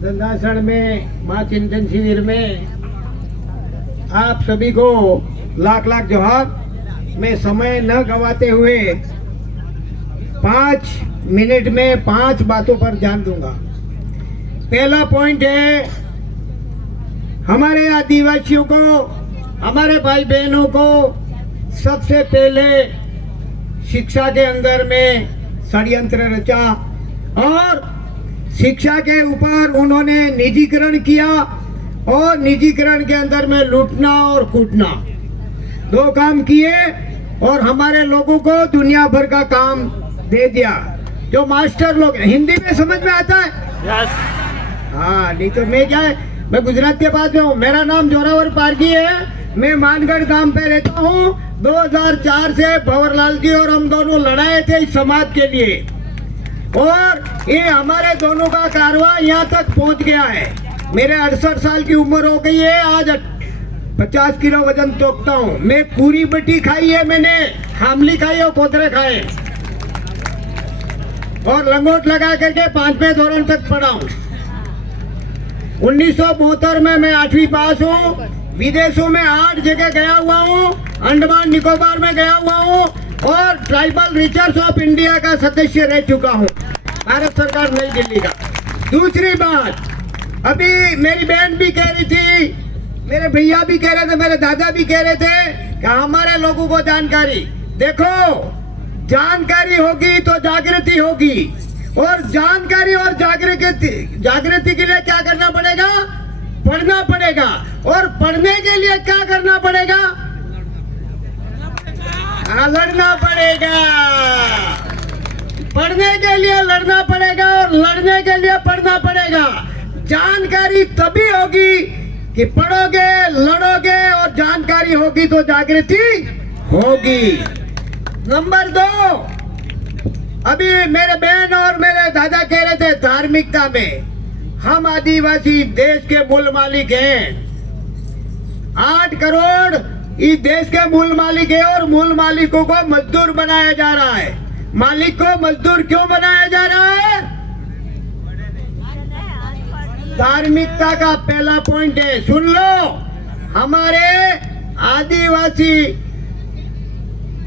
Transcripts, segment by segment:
धंधासण में माँ चिंतन शिविर में आप सभी को लाख लाख जोहार। मैं समय न गवाते हुए 5 मिनट में 5 बातों पर ध्यान दूंगा। पहला पॉइंट है, हमारे आदिवासियों को, हमारे भाई बहनों को सबसे पहले शिक्षा के अंदर में षड्यंत्र रचा और शिक्षा के ऊपर उन्होंने निजीकरण किया और निजीकरण के अंदर में लूटना और कूटना 2 काम किए और हमारे लोगों को दुनिया भर का काम दे दिया। जो मास्टर लोग, हिंदी में समझ में आता है? यस। हाँ, नहीं तो मैं क्या है, मैं गुजरात के पास में हूँ। मेरा नाम जोरावर पारगी है। मैं मानगढ़ गांव पे रहता हूँ। 2004 से भंवरलाल जी और हम दोनों लड़ाए थे इस समाज के लिए और ये हमारे दोनों का कारवा यहाँ तक पहुँच गया है। मेरे 68 साल की उम्र हो गई है। आज 50 किलो वजन तोपता हूँ। मैं पूरी बटी खाई है, मैंने खामली खाई और कोतरे खाए और लंगोट लगा करके 5वें दौरान तक पढ़ा हूँ। 1972 में मैं 8वीं पास हूँ। विदेशों में 8 जगह गया हुआ हूँ। अंडमान निकोबार में गया हुआ हूँ और ट्राइबल रिसर्च ऑफ इंडिया का सदस्य रह चुका हूँ, भारत सरकार नई दिल्ली का। दूसरी बात, अभी मेरी बहन भी कह रही थी, मेरे भैया भी कह रहे थे, मेरे दादा भी कह रहे थे कि हमारे लोगों को जानकारी। देखो, जानकारी होगी तो जागृति होगी और जानकारी और जागृति के लिए क्या करना पड़ेगा? पढ़ना पड़ेगा। और पढ़ने के लिए क्या करना पड़ेगा? लड़ना पड़ेगा। पढ़ने के लिए लड़ना पड़ेगा और लड़ने के लिए पढ़ना पड़ेगा। जानकारी तभी होगी कि पढ़ोगे, लड़ोगे और जानकारी होगी तो जागृति होगी। नंबर 2, अभी मेरे बहन और मेरे दादा कह रहे थे धार्मिकता में हम आदिवासी देश के मूल मालिक हैं। 8 करोड़ इस देश के मूल मालिक है और मूल मालिकों को मजदूर बनाया जा रहा है। मालिक को मजदूर क्यों बनाया जा रहा है? धार्मिकता का पहला पॉइंट है, सुन लो। हमारे आदिवासी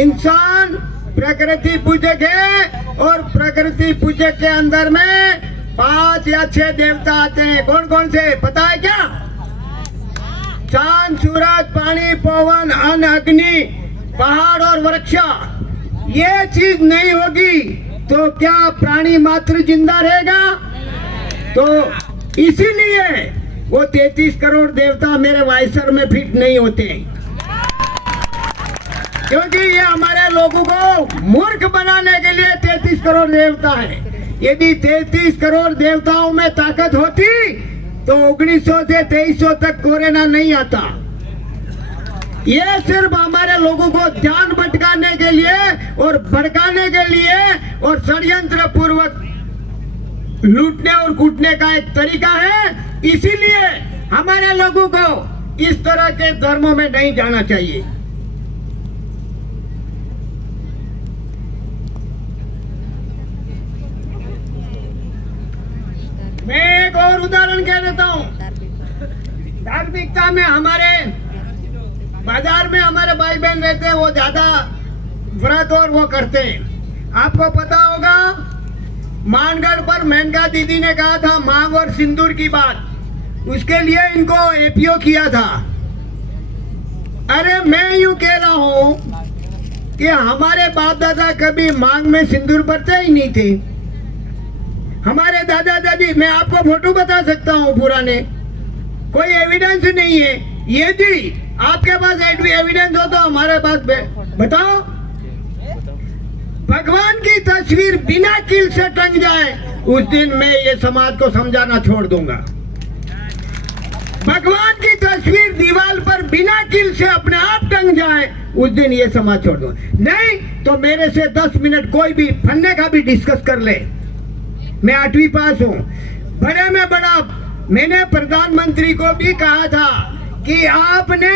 इंसान प्रकृति पूजक है और प्रकृति पूजक के अंदर में 5 या 6 देवता आते हैं। कौन कौन से पता है क्या? चांद, सूरज, पानी, पवन, अन्न, अग्नि, पहाड़ और वृक्षा। ये चीज नहीं होगी तो क्या प्राणी मात्र जिंदा रहेगा? तो इसीलिए वो 33 करोड़ देवता मेरे वाइसर में फिट नहीं होते, क्योंकि ये हमारे लोगों को मूर्ख बनाने के लिए 33 करोड़ देवता है। यदि 33 करोड़ देवताओं में ताकत होती तो 1900 से 2300 तक कोरोना नहीं आता। ये सिर्फ हमारे लोगों को ध्यान भटकाने के लिए और भड़काने के लिए और षड्यंत्र पूर्वक लूटने और कूटने का एक तरीका है। इसीलिए हमारे लोगों को इस तरह के धर्मों में नहीं जाना चाहिए। मैं एक और उदाहरण कह देता हूँ। धार्मिकता में हमारे बाजार में हमारे भाई बहन रहते हैं, वो ज्यादा व्रत और वो करते हैं। आपको पता होगा, मानगढ़ पर मेनका दीदी ने कहा था मांग और सिंदूर की बात, उसके लिए इनको एपीओ किया था। अरे मैं यूं कह रहा हूँ कि हमारे बाप दादा कभी मांग में सिंदूर भरते ही नहीं थे। हमारे दादा दादी, मैं आपको फोटो बता सकता हूँ पुराने, कोई एविडेंस नहीं है। यदि आपके पास एविडेंस हो तो हमारे पास बताओ। भगवान की तस्वीर बिना कील से टंग जाए, उस दिन मैं ये समाज को समझाना छोड़ दूंगा। भगवान की तस्वीर दीवार पर बिना कील से अपने आप टंग जाए, उस दिन ये समाज छोड़ दूंगा। नहीं तो मेरे से 10 मिनट कोई भी फन्ने का भी डिस्कस कर ले। मैं 8वीं पास हूँ। बड़े में बड़ा मैंने प्रधानमंत्री को भी कहा था कि आपने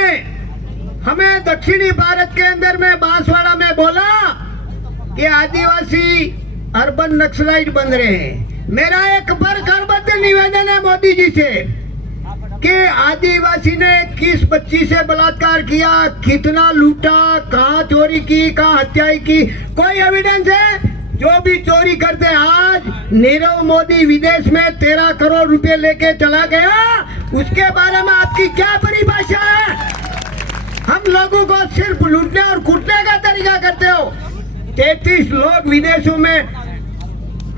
हमें दक्षिणी भारत के अंदर में बांसवाड़ा में बोला कि आदिवासी अर्बन नक्सलाइट बन रहे हैं। मेरा एक बरकरबद्ध निवेदन है मोदी जी से कि आदिवासी ने किस बच्ची से बलात्कार किया, कितना लूटा, कहाँ चोरी की, कहाँ हत्या की, कोई एविडेंस है? जो भी चोरी करते आज नीरव मोदी विदेश में 13 करोड़ रुपए लेके चला गया, उसके बारे में आपकी क्या परिभाषा है? हम लोगों को सिर्फ लूटने और कूटने का तरीका करते हो। 33 लोग विदेशों में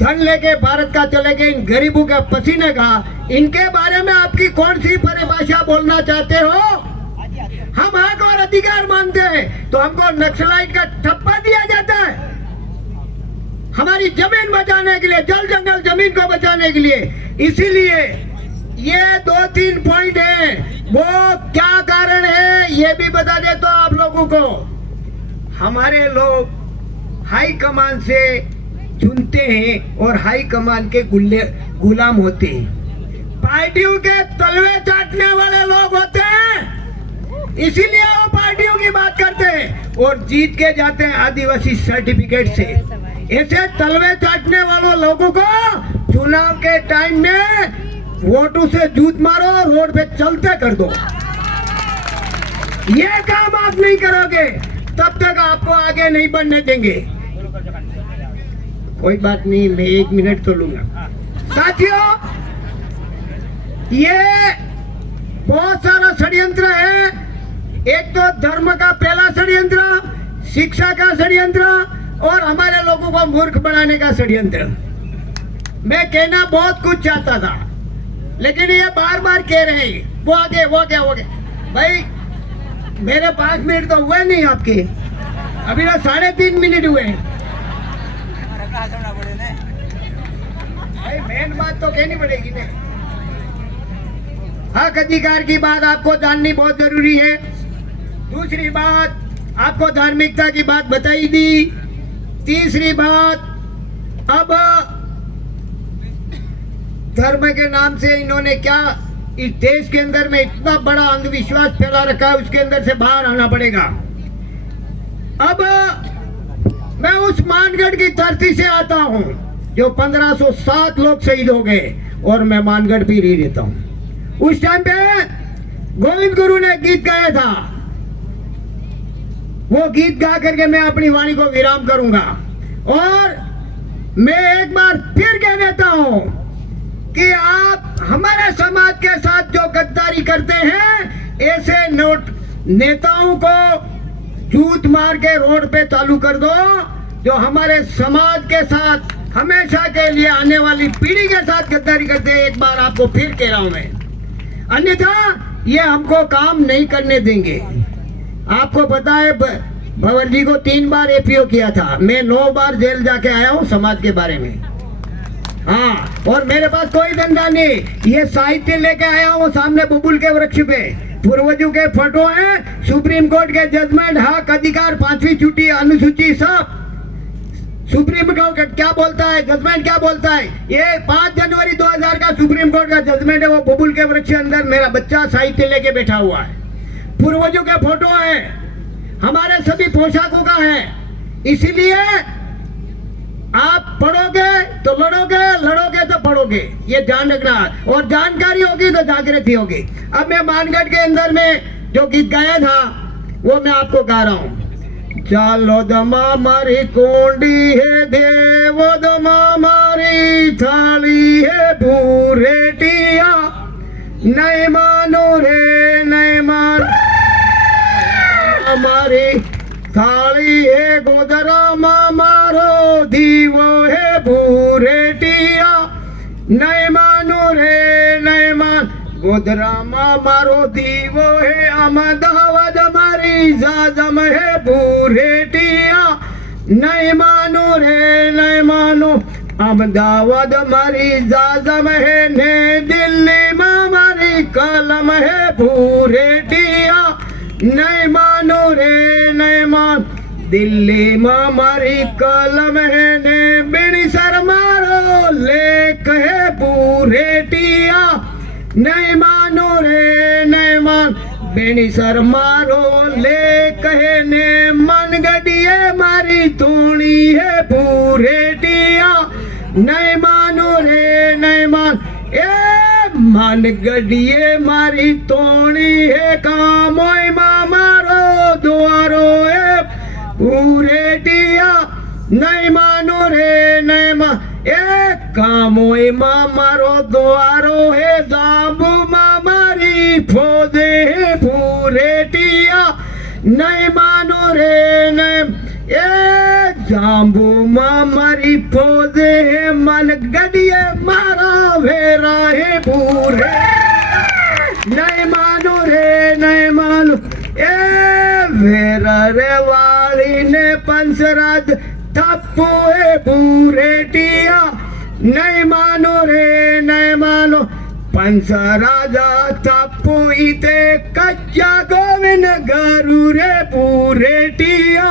धन लेके भारत का चले गए, इन गरीबों के पसीने का, इनके बारे में आपकी कौन सी परिभाषा बोलना चाहते हो? हम हक और अधिकार मानते हैं तो हमको नक्सलाइट का ठप्पा दिया जाता है। हमारी जमीन बचाने के लिए, जल जंगल जमीन को बचाने के लिए। इसीलिए ये 2-3 पॉइंट हैं, वो क्या कारण है ये भी बता दे तो आप लोगों को। हमारे लोग हाई कमान से चुनते हैं और हाई कमान के गुलाम होते हैं। पार्टियों के तलवे चाटने वाले लोग होते हैं, इसीलिए वो पार्टियों की बात करते हैं और जीत के जाते हैं आदिवासी सर्टिफिकेट से। ऐसे तलवे चाटने वालों लोगों को चुनाव के टाइम में वोटों से जूत मारो, रोड पे चलते कर दो। ये काम आप नहीं करोगे तब तक आपको आगे नहीं बढ़ने देंगे। कोई बात नहीं, मैं 1 मिनट तो लूंगा। साथियों, ये बहुत सारा षड्यंत्र है। एक तो धर्म का पहला षड्यंत्र, शिक्षा का षड्यंत्र और हमारे लोगों को मूर्ख बनाने का षड्यंत्र। मैं कहना बहुत कुछ चाहता था लेकिन ये बार बार कह रहे हैं वो आगे वो क्या हो गया। भाई मेरे 5 मिनट तो हुए नहीं आपके, अभी तो 3.5 मिनट हुए। भाई मेन बात तो कहनी पड़ेगी ना। हक अधिकार की बात आपको जाननी बहुत जरूरी है। दूसरी बात, आपको धार्मिकता की बात बताई दी। तीसरी बात, अब धर्म के नाम से इन्होंने क्या इस देश के अंदर में इतना बड़ा अंधविश्वास फैला रखा है, उसके अंदर से बाहर आना पड़ेगा। अब मैं उस मानगढ़ की धरती से आता हूं जो 1507 लोग शहीद हो गए और मैं मानगढ़ भी ही रहता हूं। उस टाइम पे गोविंद गुरु ने गीत गाया था, वो गीत गा करके मैं अपनी वाणी को विराम करूंगा। और मैं एक बार फिर कह देता हूं कि आप हमारे समाज के साथ जो गद्दारी करते हैं, ऐसे नेताओं को जूत मार के रोड पे चालू कर दो जो हमारे समाज के साथ हमेशा के लिए आने वाली पीढ़ी के साथ गद्दारी करते हैं। एक बार आपको फिर कह रहा हूं मैं, अन्यथा ये हमको काम नहीं करने देंगे। आपको पता है भंवर जी को 3 बार एपीओ किया था, मैं 9 बार जेल जाके आया हूँ समाज के बारे में। हाँ, और मेरे पास कोई धंधा नहीं। ये साहित्य लेके आया हूँ, सामने बबुल के वृक्ष पे पूर्वजों के फोटो हैं, सुप्रीम कोर्ट के जजमेंट, हक अधिकार, 5वीं छुट्टी, अनुसूची, सब सुप्रीम कोर्ट क्या बोलता है, जजमेंट क्या बोलता है। ये 5 जनवरी 2000 का सुप्रीम कोर्ट का जजमेंट है। वो बबुल के वृक्ष के अंदर मेरा बच्चा साहित्य लेके बैठा हुआ है, पूर्वजों के फोटो है, हमारे सभी पोशाकों का है। इसीलिए आप पढ़ोगे तो लड़ोगे, लड़ोगे तो पढ़ोगे, ये ध्यान रखना। और जानकारी होगी तो जागृति होगी। अब मैं मानगढ़ के अंदर में जो गीत गाया था वो मैं आपको गा रहा हूँ। चालो दमा मारी कोंडी है देवो दमा मारी थाली है भूरेटिया, नहीं मानो रे नहीं मान हमारी थाली है गोदरा मारो दीवो है भूरेटिया, नहीं मानो रे नहीं मान गोदरा मारो दीवो है अहमदाबाद हमारी जाजम है भूरेटिया, नहीं मानो रे नहीं मानो अहमदाबाद हमारी जाजम है, ने दिल्ली में हमारी कलम है भूरेटिया, नहीं मानो रे नहीं मान दिल्ली में हमारी कलम है, ने बिनी सर मारो लेख है भूरेटिया, नहीं मानो रे नहीं मान बेनी सर मारो लेख है, ने मन गडिये मारी तूड़ी है भूरेटिया, नहीं मानो रे नहीं मान ए मन गडिए मारी तोणी है कामोय मारो द्वारो ए पूरे दिया नहीं मानो रे नहीं मान ए कामोय मारो द्वारो है जाबू मारी फोदे है पूरे दिया नहीं मानो रे नहीं ए जांबू मारी फोदे है मन गडिए मारा वेरा है पूरे नहीं मानो रे नहीं मानो ए वेरा रे वाली ने पंचराज थप्पू है पूरे टिया नहीं मानो रे नहीं मानो पंचराजा थप्पू इते कच्चा गोविंद गारू रे पूरे टिया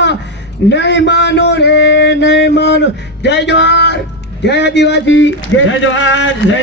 नहीं मानो रे नहीं मानो जय जवाहर जय आदिवासी जय जवाहर जय